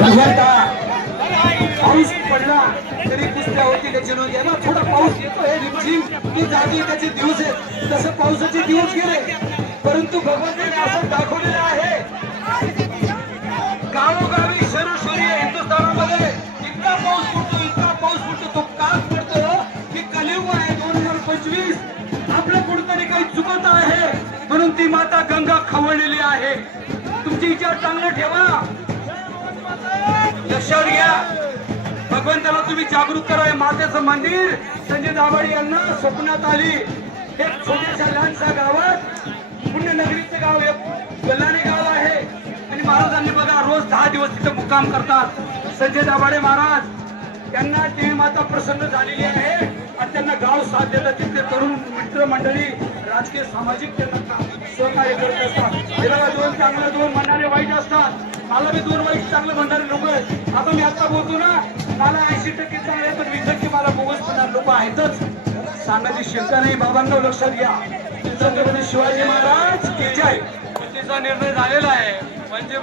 भगवंता पाऊस पडला तरी कुस्त्या होती त्याची नोंद घ्या ना. थोडा पाऊस येतो हे रिमझिम की जागी त्याचे दिवस आहेत, तसं पावसाचे दिवस गेले. परंतु भगवंताने असं दाखवलेलं आहे गावोगावी शहरोशहरी हिंदुस्थानामध्ये इतका पाऊस पडतो, इतका पाऊस पडतो. तो का पडतो की कलियुग आहे 2025. आपलं कुठतरी काही चुकत आहे म्हणून ती माता गंगा खवळलेली आहे. तुमची विचार चांगलं ठेवा, लक्षात घ्या. भगवंताला तुम्ही जागृत करा. हे मातेचं मंदिर संजय दाभाडे यांना स्वप्नात आली. एक छोट्याशा लहानशा गावात, पुण्यनगरीचं गाव हे गल्हाणे गाव आहे आणि महाराजांनी बघा रोज 10 दिवस तिथे मुक्काम करतात. संजय दाभाडे महाराज त्यांना देवी माता प्रसन्न झालेली आहे आणि त्यांना गाव साथ देतात. तिथले तरुण मित्र मंडळी राजकीय सामाजिक त्यांना सहकार्य करत असतात. हे दोन चांगले दोन म्हणणारे वाईट असतात. मला बी 2 वाईट चांगलं म्हणणारे लोक आहेत. आता मी आता बोलतो ना, मला 80% चांगले तर 20% मला बोगस म्हणणारे लोक आहेतच. सांगायची शंका नाही. बाबांना लक्षात घ्या. छत्रपती शिवाजी महाराज की जय. तिचा निर्णय झालेला आहे म्हणजे